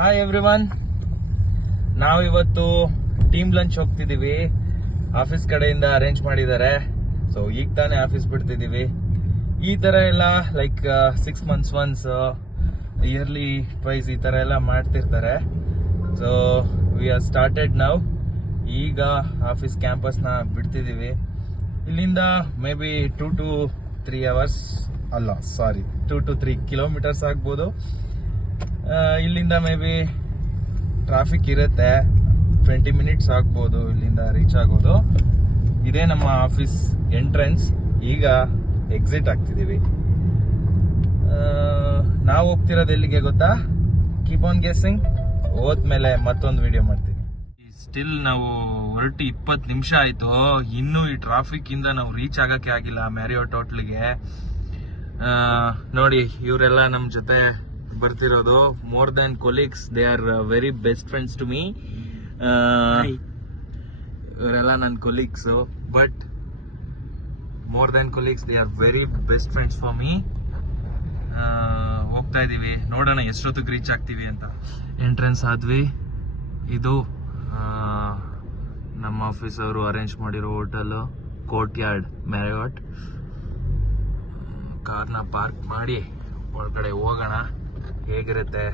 Hi everyone ನಾವು ಇವತ್ತು team lunch ಹೋಗ್ತಿದೀವಿ. ಆಫೀಸ್ ಕಡೆಯಿಂದ ಅರೇಂಜ್ ಮಾಡಿದ್ದಾರೆ. ಸೊ ಈಗ ತಾನೇ ಆಫೀಸ್ ಬಿಡ್ತಿದೀವಿ. ಈ ತರ ಎಲ್ಲ like six months once yearly price ಈ ತರ ಎಲ್ಲ ಮಾಡ್ತಿರ್ತಾರೆ. ಸೊ ವಿ ಆರ್ ಸ್ಟಾರ್ಟೆಡ್ ನಾವು ಈಗ ಆಫೀಸ್ ಕ್ಯಾಂಪಸ್ನ ಬಿಡ್ತಿದೀವಿ. ಇಲ್ಲಿಂದ maybe two to three hours ಅಲ್ಲ sorry two to three kilometres ಆಗ್ಬೋದು. ಇಲ್ಲಿಂದ ಮೇ ಬಿ ಟ್ರಾಫಿಕ್ ಇರುತ್ತೆ. ಟ್ವೆಂಟಿ ಮಿನಿಟ್ಸ್ ಆಗ್ಬೋದು ಇಲ್ಲಿಂದ ರೀಚ್ ಆಗೋದು. ಇದೇ ನಮ್ಮ ಆಫೀಸ್ ಎಂಟ್ರೆನ್ಸ್ ಈಗ ಎಕ್ಸಿಟ್ ಆಗ್ತಿದ್ದೀವಿ ನಾವು ಹೋಗ್ತಿರೋದು ಎಲ್ಲಿಗೆ ಗೊತ್ತಾ? ಕೀಪ್ ಆನ್ ಗೆಸ್ಸಿಂಗ್ ಹೋದ್ಮೇಲೆ ಮತ್ತೊಂದು ವಿಡಿಯೋ ಮಾಡ್ತೀನಿ. ಸ್ಟಿಲ್ ನಾವು ಹೊರಟು ಇಪ್ಪತ್ತು ನಿಮಿಷ ಆಯಿತು. ಇನ್ನೂ ಈ ಟ್ರಾಫಿಕ್ ಇಂದ ನಾವು ರೀಚ್ ಆಗಕ್ಕೆ ಆಗಿಲ್ಲ. ಮ್ಯಾರಿಯೋಟ್ ಹೋಟ್ಲಿಗೆ ನೋಡಿ, ಇವರೆಲ್ಲ ನಮ್ಮ ಜೊತೆ ಬರ್ತಿರೋದು. More than colleagues they are very best friends to me ಇವರೆಲ್ಲ ನನ್ನ colleagues but more than colleagues they are very best friends for me ಹೋಗ್ತಾ ಇದೀವಿ. ನೋಡೋಣ ಎಷ್ಟೊತ್ತಿಗೆ ರೀಚ್ ಆಗ್ತೀವಿ ಅಂತ. ಎಂಟ್ರೆನ್ಸ್ ಆದ್ವಿ. ಇದು ನಮ್ಮ ಆಫೀಸ್ ಅವರು ಅರೇಂಜ್ ಮಾಡಿರೋ ಹೋಟೆಲ್ ಕೋರ್ಟ್ ಯಾರ್ಡ್ ಮ್ಯಾರಿಯಾಟ್ ಕಾರ್ನ ಪಾರ್ಕ್ ಮಾಡಿ ಒಳಗಡೆ ಹೋಗೋಣ. ಹೇಗಿರುತ್ತೆ?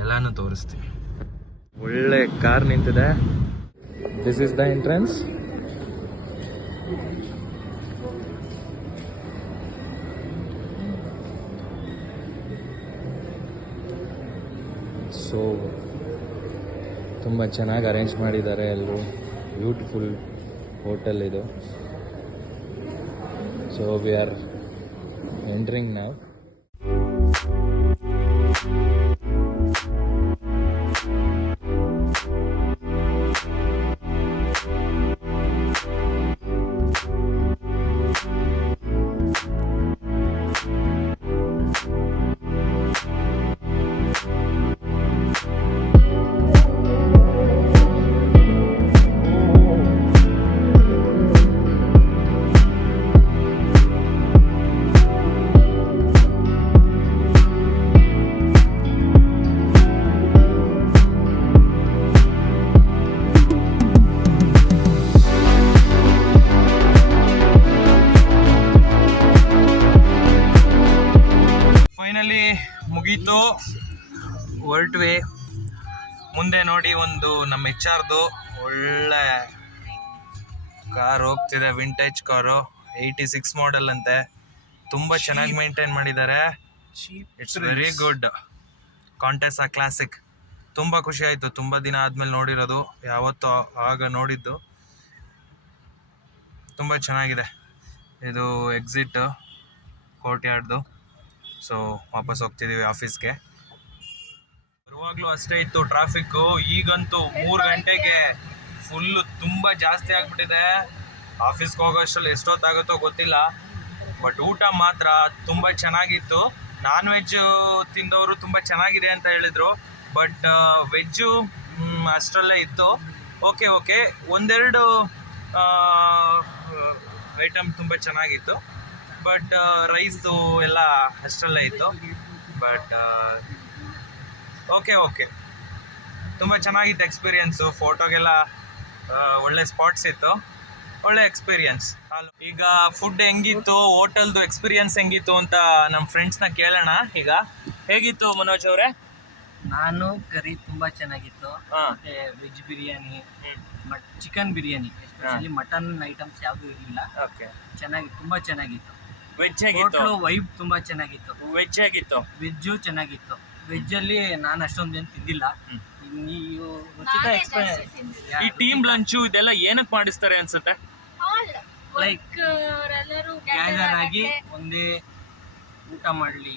ಎಲ್ಲಾನು ತೋರಿಸ್ತೀನಿ. ಒಳ್ಳೆ ಕಾರ್ ನಿಂತಿದೆ. This is the entrance so ತುಂಬ ಚೆನ್ನಾಗಿ ಅರೇಂಜ್ ಮಾಡಿದ್ದಾರೆ ಎಲ್ಲರೂ. ಬ್ಯೂಟಿಫುಲ್ ಹೋಟೆಲ್ ಇದು. ಸೊ ವಿ ಆರ್ ಎಂಟ್ರಿಂಗ್ ನಾವು ಫೈನಲಿ ಮುಗೀತು. ಹೊರಟ್ವಿ ಮುಂದೆ ನೋಡಿ ಒಂದು ನಮ್ಮ ಎಚ್ ಆರ್ದು ಒಳ್ಳೆ ಕಾರ್ ಹೋಗ್ತಿದೆ vintage car. Eighty six model ಅಂತೆ. ತುಂಬ ಚೆನ್ನಾಗಿ ಮೇಂಟೈನ್ ಮಾಡಿದ್ದಾರೆ. ಇಟ್ಸ್ ವೆರಿ ಗುಡ್ ಕಾಂಟೆಸ್ ಆ ಕ್ಲಾಸಿಕ್ ತುಂಬ ಖುಷಿ ಆಯಿತು. ತುಂಬ ದಿನ ಆದಮೇಲೆ ನೋಡಿರೋದು. ಯಾವತ್ತೂ ಆಗ ನೋಡಿದ್ದು. ತುಂಬ ಚೆನ್ನಾಗಿದೆ. ಇದು ಎಕ್ಸಿಟ್ ಕೋರ್ಟ್ ಯಾರ್ಡ್ದು ಸೊ ವಾಪಸ್ ಹೋಗ್ತಿದ್ದೀವಿ ಆಫೀಸ್ಗೆ. ಬರುವಾಗಲೂ ಅಷ್ಟೇ ಇತ್ತು ಟ್ರಾಫಿಕ್ಕು ಈಗಂತೂ ಮೂರು ಗಂಟೆಗೆ ಫುಲ್ಲು ತುಂಬ ಜಾಸ್ತಿ ಆಗಿಬಿಟ್ಟಿದೆ. ಆಫೀಸ್ಗೆ ಹೋಗೋಷ್ಟರಲ್ಲಿ ಎಷ್ಟೊತ್ತಾಗುತ್ತೋ ಗೊತ್ತಿಲ್ಲ. ಬಟ್ ಊಟ ಮಾತ್ರ ತುಂಬ ಚೆನ್ನಾಗಿತ್ತು. ನಾನ್ ವೆಜ್ ತಿಂದವರು ತುಂಬ ಚೆನ್ನಾಗಿದೆ ಅಂತ ಹೇಳಿದರು. ಬಟ್ ವೆಜ್ಜು ಅಷ್ಟರಲ್ಲೇ ಇತ್ತು. ಓಕೆ ಓಕೆ ಒಂದೆರಡು ಐಟಮ್ ತುಂಬ ಚೆನ್ನಾಗಿತ್ತು. ಬಟ್ ರೈಸು ಎಲ್ಲ ಅಷ್ಟರಲ್ಲೇ ಇತ್ತು. ಬಟ್ ಓಕೆ ಓಕೆ ತುಂಬ ಚೆನ್ನಾಗಿತ್ತು ಎಕ್ಸ್ಪೀರಿಯನ್ಸು ಫೋಟೋಗೆಲ್ಲ ಒಳ್ಳೆ ಸ್ಪಾಟ್ಸ್ ಇತ್ತು. ಒಳ್ಳೆ ಎಕ್ಸ್ಪೀರಿಯನ್ಸ್ ಈಗ ಫುಡ್ ಹೆಂಗಿತ್ತು? ಹೋಟೆಲ್ದು ಎಕ್ಸ್ಪೀರಿಯನ್ಸ್ ಹೆಂಗಿತ್ತು ಅಂತ ನಮ್ಮ ಫ್ರೆಂಡ್ಸ್ನ ಕೇಳೋಣ ಈಗ. ಹೇಗಿತ್ತು ಮನೋಜ್ ಅವರೇ? ನಾನು ಕರಿ ತುಂಬಾ ಚೆನ್ನಾಗಿತ್ತು. ಹಾಂ. ಮತ್ತೆ veg biryani mutton chicken biryani especially mutton items ಯಾವ್ದು ಇರಲಿಲ್ಲ. ಓಕೆ ಚೆನ್ನಾಗಿ ತುಂಬಾ ಚೆನ್ನಾಗಿತ್ತು. ವೆಜ್ ಆಗಿತ್ತು ಹೋಟ್ಲು ವೈಬ್ ತುಂಬಾ ಚೆನ್ನಾಗಿತ್ತು. ವೆಜ್ ಆಗಿತ್ತು ವೆಜ್ಜು ಚೆನ್ನಾಗಿತ್ತು. ವೆಜ್ ಅಲ್ಲಿ ನಾನು ಏನು ತಿಂದಿಲ್ಲ. ನೀವು ಉಚಿತ ಈ ಟೀಮ್ ಲಂಚು ಇದೆಲ್ಲ ಏನಕ್ಕೆ ಮಾಡಿಸ್ತಾರೆ ಅನ್ಸುತ್ತೆ? ಲೈಕ್ ಎಲ್ಲರೂ ಗ್ಯಾದರ್ ಆಗಿ ಒಂದೇ ಊಟ ಮಾಡಲಿ.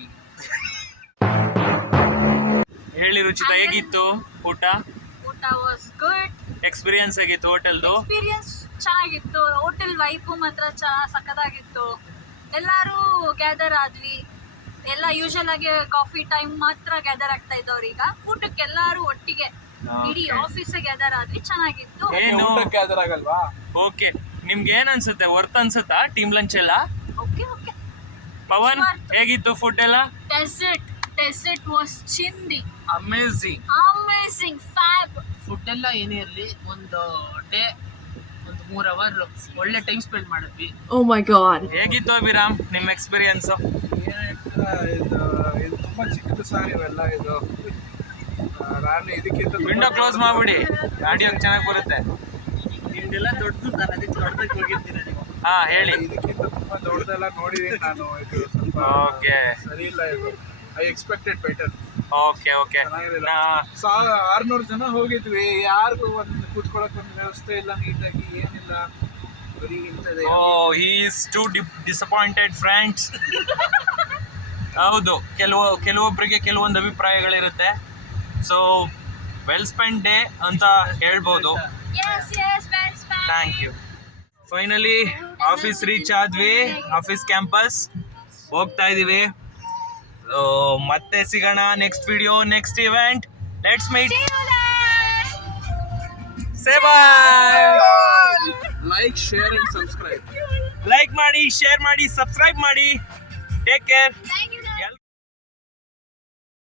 ಹೇಳಿ ರುಚಿತ ಹೇಗಿತ್ತು ಊಟ? ಊಟ ವಾಸ್ ಗುಡ್ ಎಕ್ಸ್ಪೀರಿಯನ್ಸ್ ಆಗಿತ್ತು ಹೋಟೆಲ್ದು ಎಕ್ಸ್ಪೀರಿಯನ್ಸ್ ಚೆನ್ನಾಗಿತ್ತು. ಹೋಟೆಲ್ ವೈಫು ಮಾತ್ರ ಚ ಸಖತ್ತಾಗಿತ್ತು. ಎಲ್ಲರೂ ಗ್ಯಾದರ್ ಆದ್ವಿ. ಎಲ್ಲ ಯೂಶಲ್ ಆಗಿ ಕಾಫಿ ಟೈಮ್ ಮಾತ್ರ ಗ್ಯಾದರ್ ಆಗ್ತಾ ಇದ್ದವ್ರು ಈಗ. ಊಟಕ್ಕೆ ಎಲ್ಲರೂ ಒಟ್ಟಿಗೆ ಇಡೀ ಆಫೀಸ್ ಗ್ಯಾದರ್ ಆದ್ವಿ. ಚೆನ್ನಾಗಿತ್ತು. ಏನು ಓಕೆ ನಿಮ್ಗೆ ಏನ್ ಅನ್ಸುತ್ತೆ? ವರ್ತ್ ಅನ್ಸುತ್ತಾ? ಟೀಮ್ ಲಂಚ್ ಎಲ್ಲ? ಓಕೆ ಓಕೆ ಪವನ್ ಹೇಗಿತ್ತು ಫುಡ್ ಎಲ್ಲ? ಡೆಸರ್ಟ್ ಡೆಸರ್ಟ್ ವಾಸ್ ಚಿಂದಿ ಅಮೇಝಿಂಗ್ ಅಮೇಝಿಂಗ್ ಫ್ಯಾಬ್ ಫುಡ್ ಎಲ್ಲ ಏನೇ ಇರಲಿ ಒಂದು ಡೇ ಮೂರ್ ಅವರ್ ಒಳ್ಳೆ ಟೈಮ್ ಸ್ಪೆಂಡ್ ಮಾಡಿದ್ವಿ. ಓ ಮೈ ಗಾಡ್ ಹೇಗಿತ್ತು ಅಭಿರಾಮ್ ನಿಮ್ಮ ಎಕ್ಸ್ಪೀರಿಯನ್ಸ್ ಇದು ಇದು ತುಂಬಾ ಚಿಕ್ಕದು ಸರ್ ಇವೆಲ್ಲ ಇದು ನಾನು ಇದಕ್ಕಿಂತ ವಿಂಡೋ ಕ್ಲೋಸ್ ಮಾಡ್ಬಿಡಿ ಆಡಿಯೋ ಚೆನ್ನಾಗಿ ಬರುತ್ತೆ. ಇದೆಲ್ಲ ದೊಡ್ಡದು ಸರ್ ಅದಕ್ಕೆ ದೊಡ್ಡದಕ್ಕೆ ಹೋಗಿರ್ತೀರ ನೀವು. ಹಾ ಹೇಳಿ. ಇದಕ್ಕಿಂತ ತುಂಬಾ ದೊಡ್ಡದೆಲ್ಲ ನೋಡಿದೀನಿ ನಾನು ಇದು ಸ್ವಲ್ಪ ಓಕೆ ಸರಿ ಇಲ್ಲ ಇದು. I expected better okay okay ಆರ್ನೂರು ಜನ ಹೋಗಿದ್ವಿ. ಯಾರಿಗೂ ಒಂದು ಕೂತ್ಕೊಳ್ಳೋಕೆ ಒಂದು ವ್ಯವಸ್ಥೆ ಇಲ್ಲ ನೀಟಾಗಿ ಇಂಥದ್ದೇ oh is too disappointed friends ಹೌದು ಕೆಲವು ಕೆಲವೊಬ್ಬರಿಗೆ ಕೆಲವೊಂದು ಅಭಿಪ್ರಾಯಗಳಿರುತ್ತೆ. ಸೊ ವೆಲ್ ಸ್ಪೆಂಡ್ ಡೇ ಅಂತ ಹೇಳ್ಬೋದು. Thank you finally office reach ಆದ್ವಿ. ಆಫೀಸ್ ಕ್ಯಾಂಪಸ್ ಹೋಗ್ತಾ ಇದೀವಿ. So, ಮತ್ತೆ ಸಿಗೋಣ next video next event let's meet say bye like share and subscribe like ಮಾಡಿ ಶೇರ್ ಮಾಡಿ ಸಬ್ಸ್ಕ್ರೈಬ್ ಮಾಡಿ. Take care